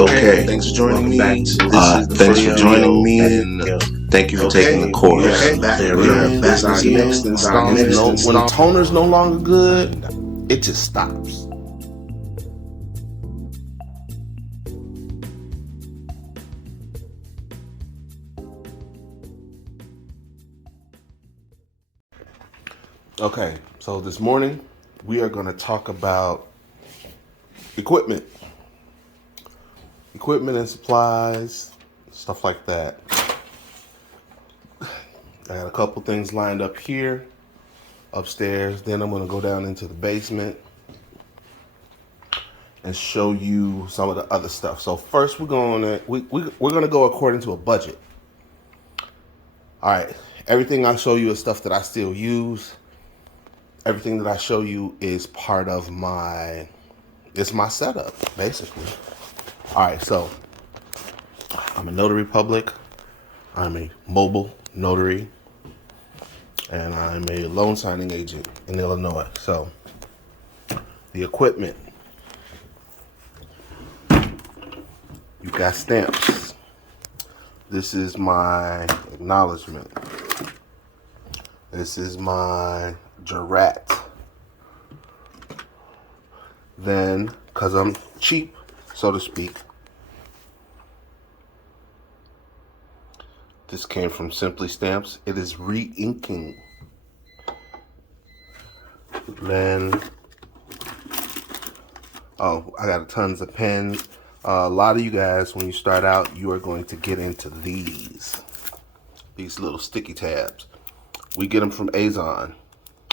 Okay, thanks for joining me. Thanks for joining me, and thank you for taking the course. This is our next installment. When toner's no longer good, it just stops. Okay, so this morning we are going to talk about equipment and supplies, stuff like that. I got a couple things lined up here upstairs. Then I'm going to go down into the basement and show you some of the other stuff. So first we're going to go according to a budget. All right, everything I show you is stuff that I still use. Everything that I show you is part of my setup, basically. All right, so I'm a Notary Public. I'm a mobile notary. And I'm a loan signing agent in Illinois. So the equipment. You got stamps. This is my acknowledgement. This is my jurat. Then, because I'm cheap, so to speak, this came from Simply Stamps. It is re-inking. Then, I got tons of pens. A lot of you guys, when you start out, you are going to get into these little sticky tabs. We get them from Azon.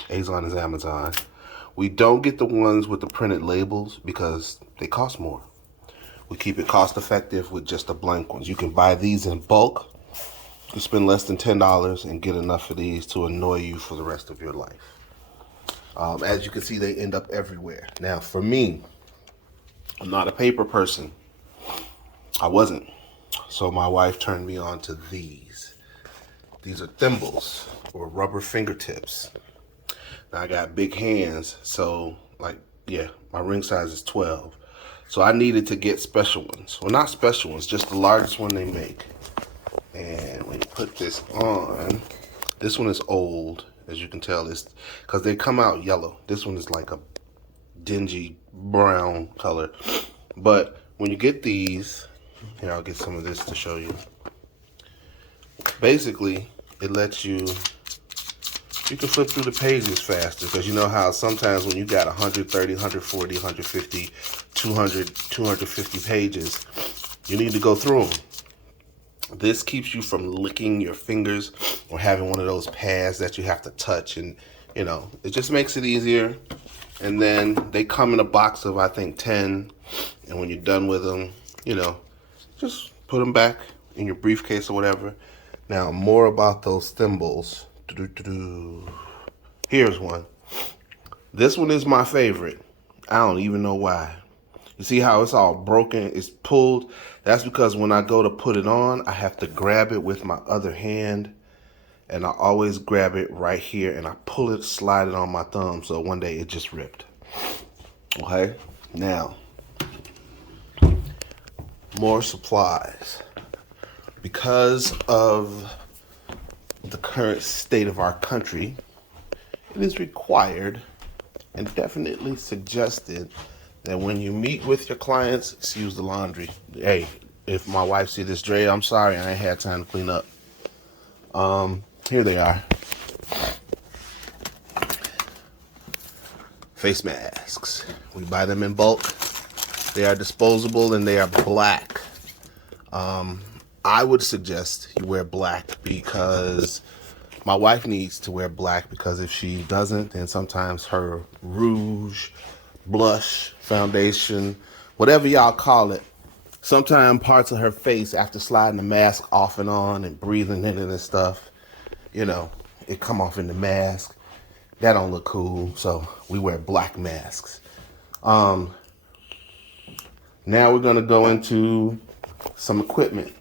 Azon is Amazon. We don't get the ones with the printed labels because they cost more. We keep it cost effective with just the blank ones. You can buy these in bulk. You spend less than $10 and get enough of these to annoy you for the rest of your life. As you can see, they end up everywhere. Now, for me, I'm not a paper person. I wasn't. So my wife turned me on to these. These are thimbles, or rubber fingertips. Now, I got big hands, so my ring size is 12. So I needed to get special ones. Well, not special ones, just the largest one they make. And when you put this on, this one is old, as you can tell, it's because they come out yellow. This one is like a dingy brown color. But when you get these, here, I'll get some of this to show you. Basically, it lets you can flip through the pages faster, because you know how sometimes when you got 130, 140, 150, 200, 250 pages, you need to go through them. This keeps you from licking your fingers or having one of those pads that you have to touch, and it just makes it easier. And then they come in a box of, I think, 10, and when you're done with them, just put them back in your briefcase or whatever. Now, more about those thimbles. Here's one. This one is my favorite. I don't even know why. You see how it's all broken? It's pulled. That's because when I go to put it on, I have to grab it with my other hand. And I always grab it right here, and I pull it, slide it on my thumb. So one day it just ripped. Okay? Now, more supplies. Because of the current state of our country, it is required and definitely suggested that when you meet with your clients, excuse the laundry. Hey, if my wife see this, Dre, I'm sorry, I ain't had time to clean up. Here they are. Face masks. We buy them in bulk. They are disposable and they are black. I would suggest you wear black because my wife needs to wear black, because if she doesn't, then sometimes her rouge, blush, foundation, whatever y'all call it, sometimes parts of her face, after sliding the mask off and on and breathing in it and stuff, it come off in the mask. That don't look cool, so we wear black masks. Now we're gonna go into some equipment.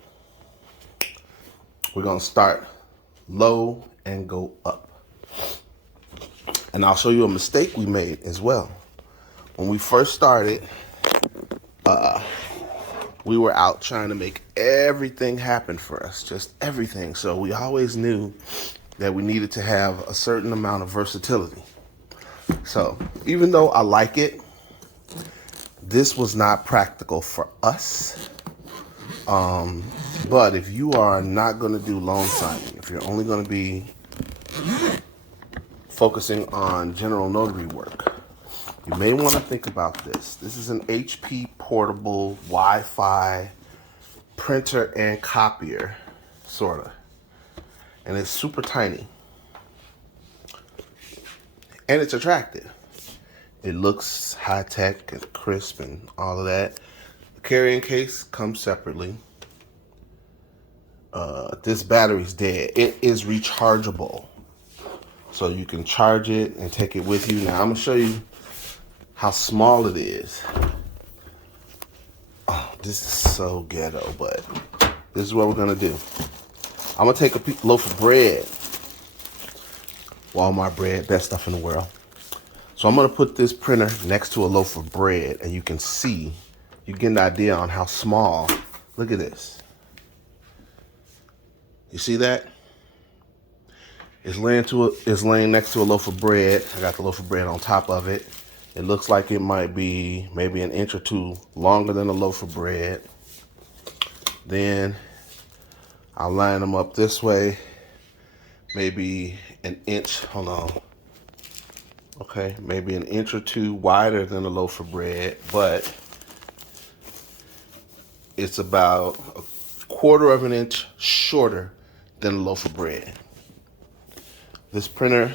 We're gonna start low and go up. And I'll show you a mistake we made as well. When we first started, we were out trying to make everything happen for us, just everything. So we always knew that we needed to have a certain amount of versatility. So even though I like it, this was not practical for us. But if you are not going to do loan signing, if you're only going to be focusing on general notary work, you may want to think about this. This is an HP portable Wi-Fi printer and copier, sort of. And it's super tiny. And it's attractive. It looks high-tech and crisp and all of that. The carrying case comes separately. This battery's dead. It is rechargeable. So you can charge it and take it with you. Now I'm going to show you how small it is. Oh, this is so ghetto, but this is what we're going to do. I'm going to take a loaf of bread. Walmart bread, best stuff in the world. So I'm going to put this printer next to a loaf of bread, and you can see, you get an idea on how small. Look at this. You see that? It's laying next to a loaf of bread. I got the loaf of bread on top of it. It looks like it might be maybe an inch or two longer than a loaf of bread. Then I'll line them up this way, maybe an inch, hold on. Okay, maybe an inch or two wider than a loaf of bread, but it's about a quarter of an inch shorter than a loaf of bread. This printer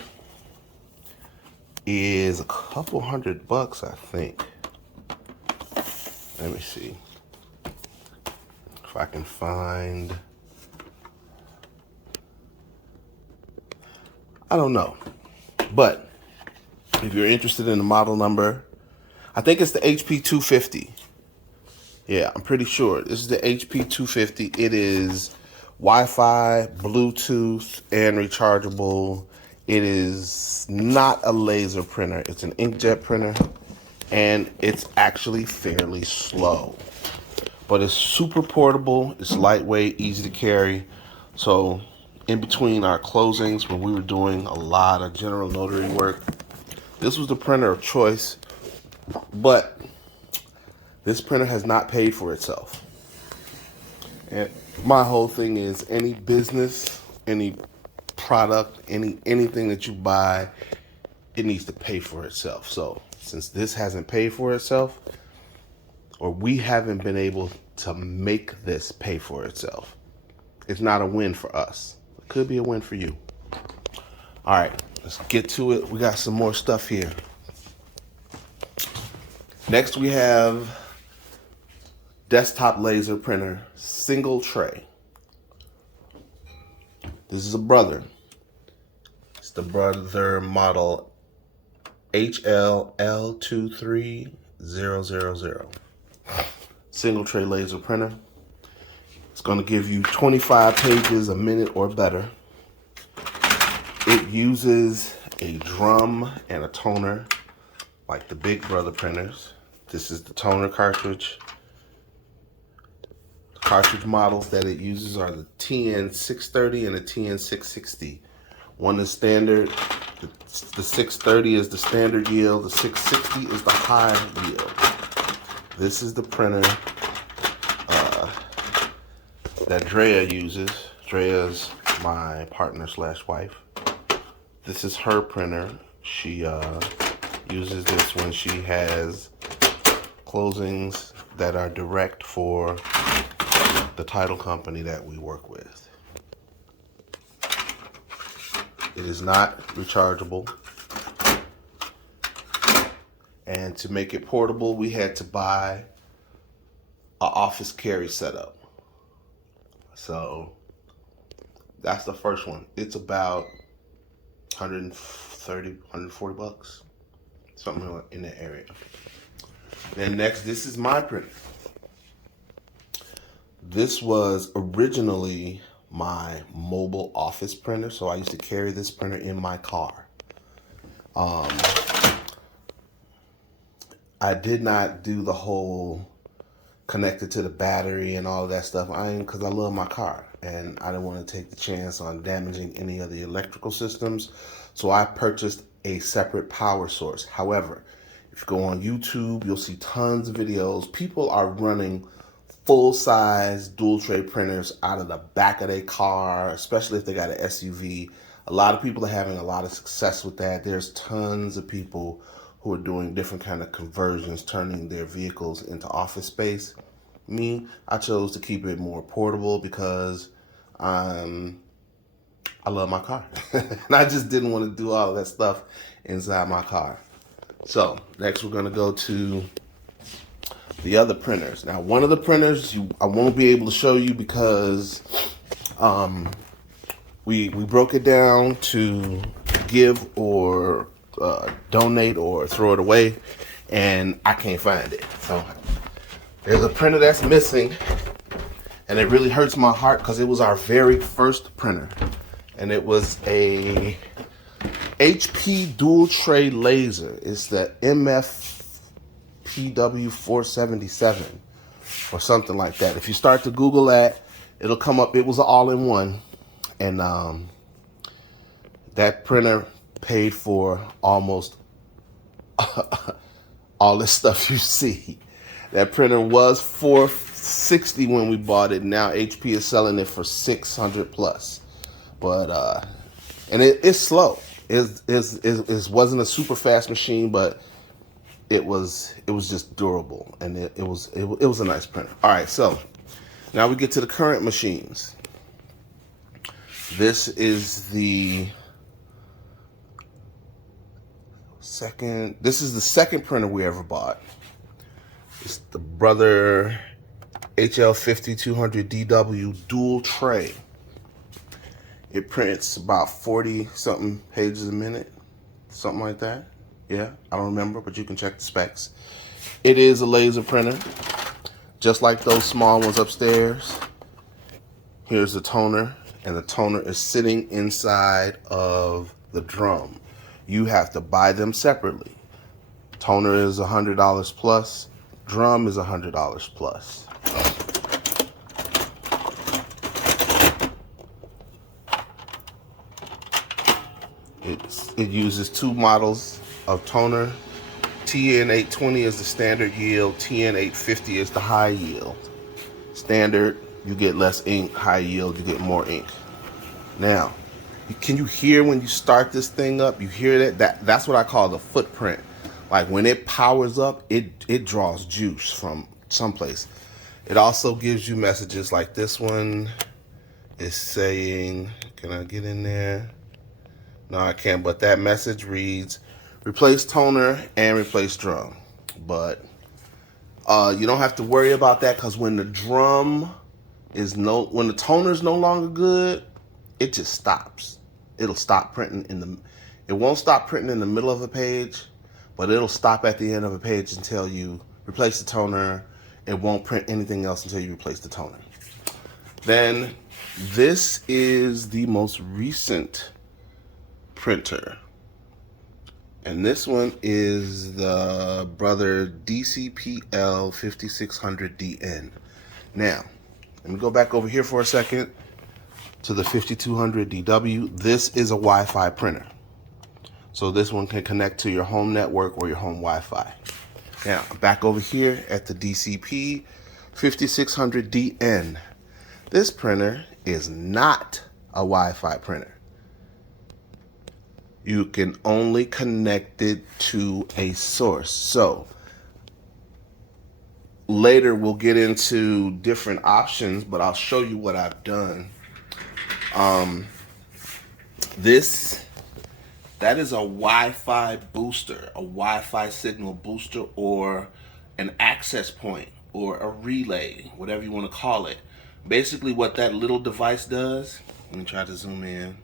is a couple $100, I think. Let me see if I can find. I don't know, but if you're interested in the model number, I think it's the HP 250. Yeah, I'm pretty sure. This is the HP 250. It is Wi-Fi, Bluetooth, and rechargeable. It is not a laser printer. It's an inkjet printer, and it's actually fairly slow. But it's super portable. It's lightweight, easy to carry. So in between our closings, when we were doing a lot of general notary work, this was the printer of choice. But this printer has not paid for itself. And my whole thing is any business, any product, anything that you buy, it needs to pay for itself. So since this hasn't paid for itself, or we haven't been able to make this pay for itself, it's not a win for us. It could be a win for you. All right, let's get to it. We got some more stuff here. Next we have desktop laser printer, single tray. This is a brother. It's the brother model HLL23000. Single tray laser printer. It's going to give you 25 pages a minute or better. It uses a drum and a toner like the big brother printers. This is the toner cartridge. The cartridge models that it uses are the TN630 and the TN660. One is standard. The 630 is the standard yield. The 660 is the high yield. This is the printer that Drea uses. Drea's my partner / wife. This is her printer. She uses this when she has closings that are direct for the title company that we work with. It is not rechargeable. And to make it portable, we had to buy an office carry setup. So that's the first one. It's about $130, $140, something in that area. Then next, this is my printer. This was originally my mobile office printer, so I used to carry this printer in my car. I did not do the whole connected to the battery and all of that stuff. Because I love my car and I didn't want to take the chance on damaging any of the electrical systems. So I purchased a separate power source. However, if you go on YouTube, you'll see tons of videos. People are running full-size dual tray printers out of the back of their car, especially if they got an SUV. A lot of people are having a lot of success with that. There's tons of people who are doing different kind of conversions, turning their vehicles into office space. Me, I chose to keep it more portable because I love my car. And I just didn't want to do all of that stuff inside my car. So next we're going to go to the other printers. Now, one of the printers I won't be able to show you because we broke it down to give or donate or throw it away, and I can't find it. So there's a printer that's missing, and it really hurts my heart because it was our very first printer, and it was a HP dual tray laser. It's the MFPW477 or something like that. If you start to Google that, it'll come up. It was an all-in-one, and that printer paid for almost all this stuff you see. That printer was $460 when we bought it. Now HP is selling it for $600 plus. But and it's slow. It wasn't a super fast machine, but it was just durable, and it was a nice printer. All right, so now we get to the current machines. This is the second printer we ever bought. It's the Brother HL50200DW dual tray. It prints about 40 something pages a minute, something like that. Yeah, I don't remember, but you can check the specs. It is a laser printer, just like those small ones upstairs. Here's the toner, and the toner is sitting inside of the drum. You have to buy them separately. Toner is $100 plus. Drum is $100 plus. It uses two models of toner. TN820 is the standard yield. TN850 is the high yield. Standard, you get less ink. High yield, you get more ink. Now, can you hear when you start this thing up? You hear that's what I call the footprint. Like when it powers up, it draws juice from someplace. It also gives you messages like this one is saying, can I get in there? No, I can't, but that message reads, replace toner and replace drum. But you don't have to worry about that, because when the toner is no longer good, it just stops. It'll stop printing it won't stop printing in the middle of a page, but it'll stop at the end of a page until you replace the toner. It won't print anything else until you replace the toner. Then this is the most recent printer, and this one is the Brother Dcpl 5600DN. Now, let me go back over here for a second to the 5200DW. This is a Wi-Fi printer, so this one can connect to your home network or your home Wi-Fi. Now, back over here at the DCP 5600DN. This printer is not a Wi-Fi printer. You can only connect it to a source. So later we'll get into different options, but I'll show you what I've done. That is a Wi-Fi booster, a Wi-Fi signal booster, or an access point, or a relay, whatever you want to call it. Basically what that little device does, let me try to zoom in.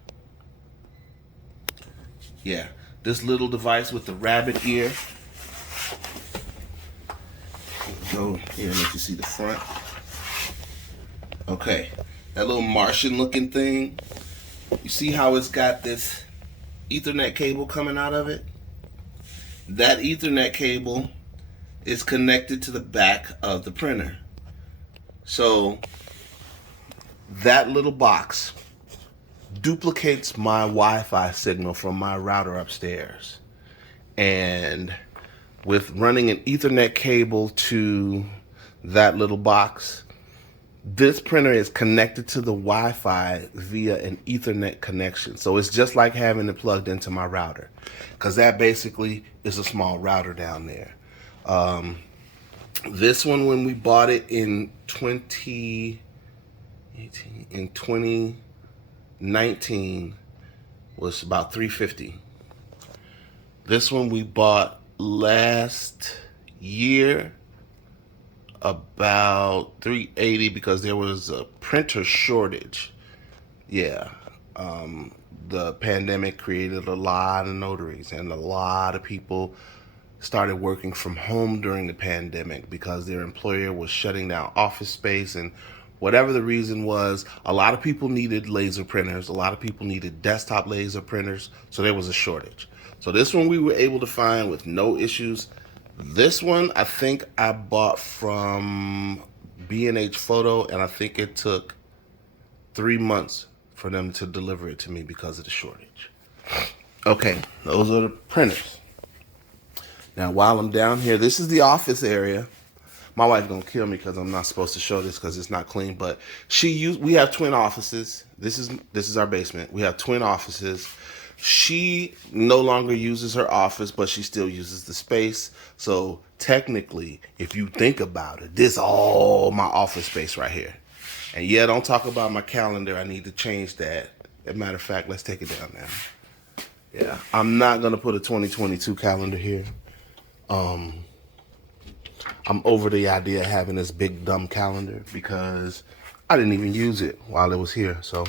Yeah, this little device with the rabbit ear. Go here and let you see the front. Okay, that little Martian looking thing. You see how it's got this Ethernet cable coming out of it? That Ethernet cable is connected to the back of the printer. So that little box duplicates my Wi-Fi signal from my router upstairs. And with running an Ethernet cable to that little box, this printer is connected to the Wi-Fi via an Ethernet connection. So it's just like having it plugged into my router, because that basically is a small router down there. This one, when we bought it in 2019, was about $350. This one we bought last year about $380 because there was a printer shortage. Yeah, the pandemic created a lot of notaries, and a lot of people started working from home during the pandemic because their employer was shutting down office space, and whatever the reason was, a lot of people needed laser printers, a lot of people needed desktop laser printers, so there was a shortage. So this one we were able to find with no issues. This one I think I bought from B&H Photo, and I think it took 3 months for them to deliver it to me because of the shortage. Okay, those are the printers. Now, while I'm down here, this is the office area. My wife gonna kill me because I'm not supposed to show this because it's not clean. But we have twin offices. This is our basement. We have twin offices. She no longer uses her office, but she still uses the space. So technically, if you think about it, this is all my office space right here. And yeah, don't talk about my calendar. I need to change that. As a matter of fact, let's take it down now. Yeah, I'm not gonna put a 2022 calendar here. I'm over the idea of having this big dumb calendar because I didn't even use it while it was here. So,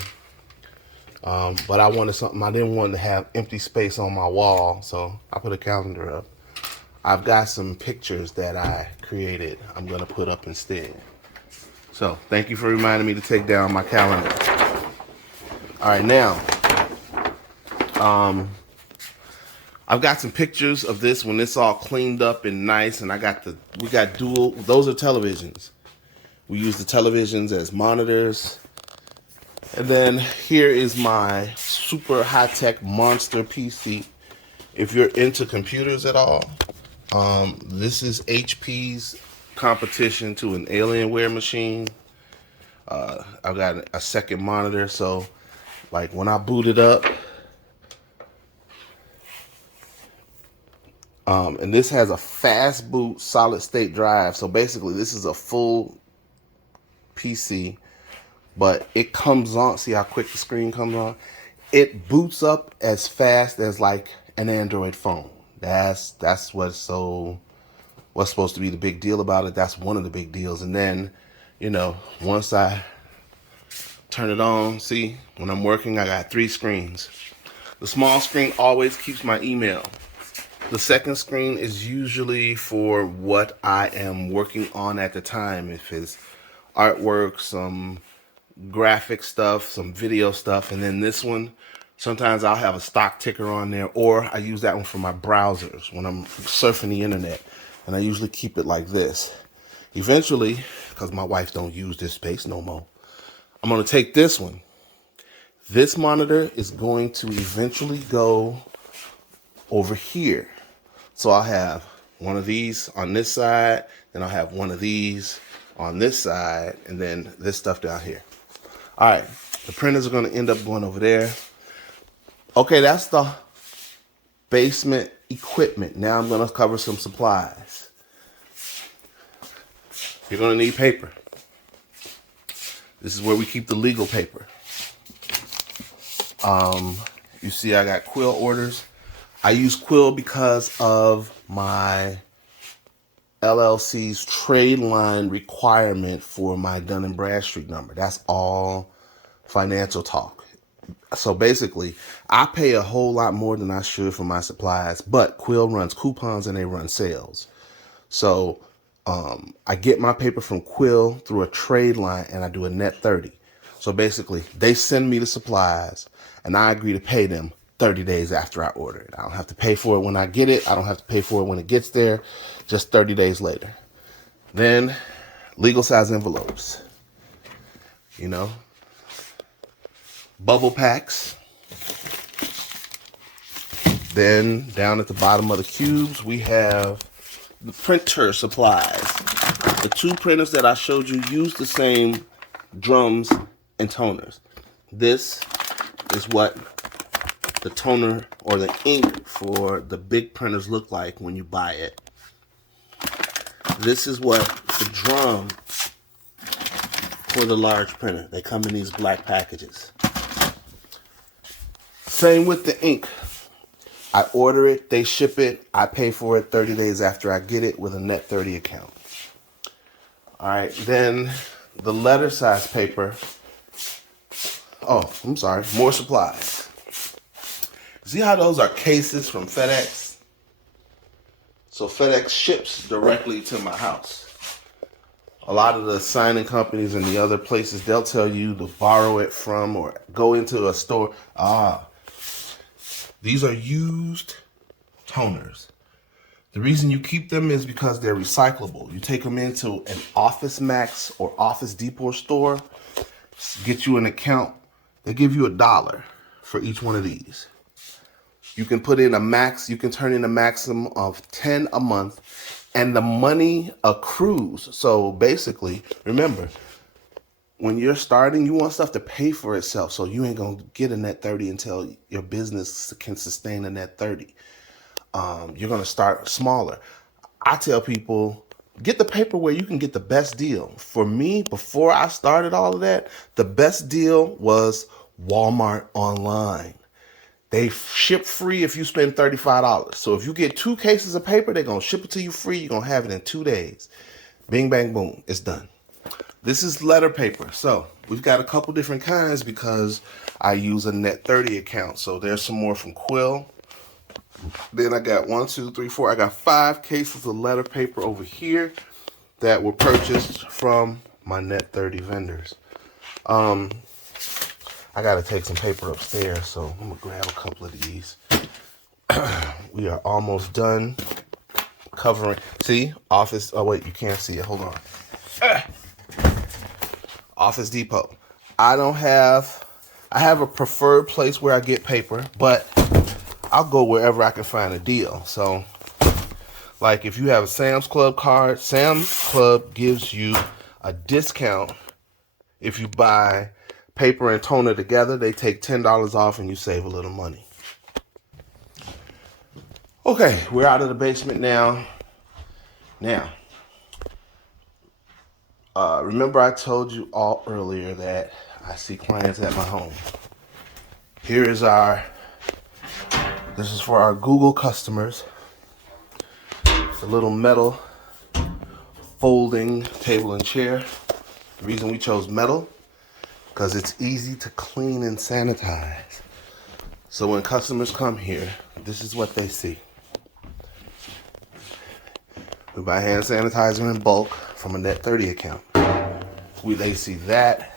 but I wanted something. I didn't want to have empty space on my wall, so I put a calendar up. I've got some pictures that I created I'm gonna put up instead. So thank you for reminding me to take down my calendar. All right, now, I've got some pictures of this when it's all cleaned up and nice, and we got dual, those are televisions. We use the televisions as monitors. And then here is my super high-tech monster PC. If you're into computers at all, this is HP's competition to an Alienware machine. I've got a second monitor, so like when I boot it up, and this has a fast boot solid state drive. So basically this is a full PC, but it comes on, see how quick the screen comes on? It boots up as fast as like an Android phone. That's what's supposed to be the big deal about it. That's one of the big deals. And then, you know, once I turn it on, see, when I'm working, I got 3 screens. The small screen always keeps my email. The second screen is usually for what I am working on at the time. If it's artwork, some graphic stuff, some video stuff. And then this one, sometimes I'll have a stock ticker on there, or I use that one for my browsers when I'm surfing the internet. And I usually keep it like this. Eventually, because my wife don't use this space no more, I'm going to take this one. This monitor is going to eventually go over here. So I'll have one of these on this side, then I'll have one of these on this side, and then this stuff down here. All right, the printers are going to end up going over there. Okay, that's the basement equipment. Now I'm going to cover some supplies. You're going to need paper. This is where we keep the legal paper. You see I got quill orders. I use quill because of my LLC's trade line requirement for my Dun & Bradstreet number. That's all financial talk. So basically, I pay a whole lot more than I should for my supplies, but Quill runs coupons and they run sales. So I get my paper from Quill through a trade line and I do a net 30. So basically, they send me the supplies and I agree to pay them 30 days after I order it. I don't have to pay for it when I get it. I don't have to pay for it when it gets there, just 30 days later. Then legal size envelopes. you know. Bubble packs. Then down at the bottom of the cubes, we have the printer supplies. The two printers that I showed you use the same drums and toners. This is what the toner or the ink for the big printers look like when you buy it. This is what the drum for the large printer. They come in these black packages. Same with the ink. I order it, they ship it, I pay for it 30 days after I get it with a Net 30 account. All right, then the letter size paper. Oh, I'm sorry, more supplies. See how those are cases from FedEx? So FedEx ships directly to my house. A lot of the signing companies and the other places, they'll tell you to borrow it from or go into a store. These are used toners. The reason you keep them is because they're recyclable. You take them into an Office Max or Office Depot store, get you an account. They give you $1 for each one of these. You can put in a max, you can turn in a maximum of 10 a month, and the money accrues. So basically, remember, when you're starting, you want stuff to pay for itself. So you ain't going to get a Net 30 until your business can sustain a Net 30. You're going to start smaller. I tell people, get the paper where you can get the best deal. For me, before I started all of that, the best deal was Walmart online. They ship free if you spend $35. So if you get 2 cases of paper, they're going to ship it to you free. You're going to have it in 2 days. Bing, bang, boom. It's done. This is letter paper. So we've got a couple different kinds because I use a Net 30 account. So there's some more from Quill. Then I got 1, 2, 3, 4. I got 5 cases of letter paper over here that were purchased from my Net 30 vendors. I got to take some paper upstairs, so I'm going to grab a couple of these. We are almost done covering. See? Office. Oh, wait, you can't see it. Hold on. Office Depot. I have a preferred place where I get paper, but I'll go wherever I can find a deal. So, like if you have a Sam's Club card, Sam's Club gives you a discount if you buy paper and toner together. They take $10 off and you save a little money. Okay, we're out of the basement now. Remember I told you all earlier that I see clients at my home. This is for our Google customers. It's a little metal folding table and chair. The reason we chose metal, because it's easy to clean and sanitize. So when customers come here, this is what they see. We buy hand sanitizer in bulk from a Net 30 account. They see that.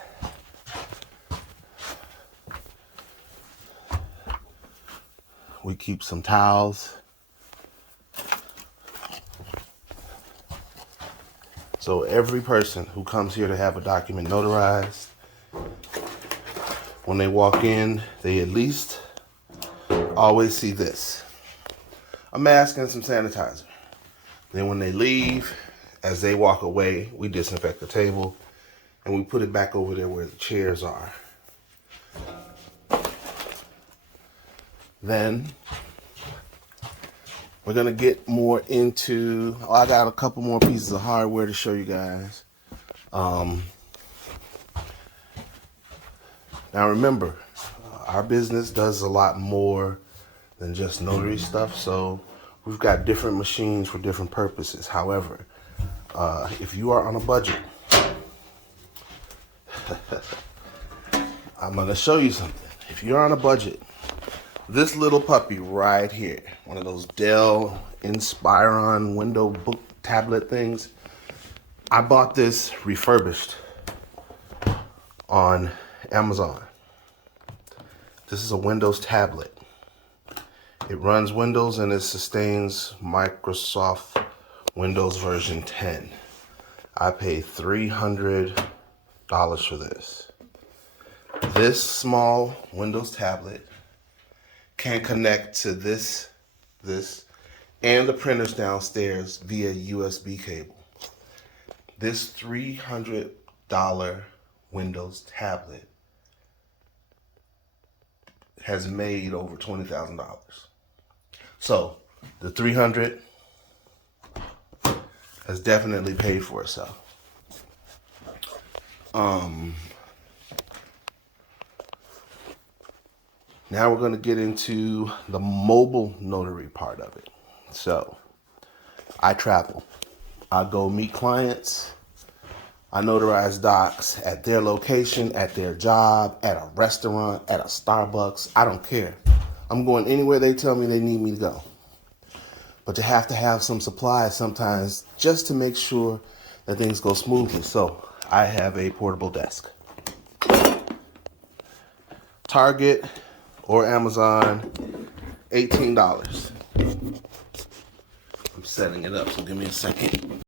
We keep some towels. So every person who comes here to have a document notarized, when they walk in, they at least always see this: a mask and some sanitizer. Then when they leave, as they walk away, we disinfect the table and we put it back over there where the chairs are. Then we're gonna get more into, I got a couple more pieces of hardware to show you guys. Now remember, our business does a lot more than just notary stuff, so we've got different machines for different purposes. However, if you are on a budget, I'm gonna show you something. If you're on a budget, this little puppy right here, one of those Dell Inspiron window book tablet things, I bought this refurbished on Amazon. This is a Windows tablet. It runs Windows and it sustains Microsoft Windows version 10. I paid $300 for this. This small Windows tablet can connect to this, and the printers downstairs via USB cable. This $300 Windows tablet has made over $20,000. So the $300 has definitely paid for itself. Now we're going to get into the mobile notary part of it. So I travel. I go meet clients. I notarize docs at their location, at their job, at a restaurant, at a Starbucks. I don't care. I'm going anywhere they tell me they need me to go. But you have to have some supplies sometimes just to make sure that things go smoothly. So I have a portable desk. Target or Amazon, $18. I'm setting it up, so give me a second.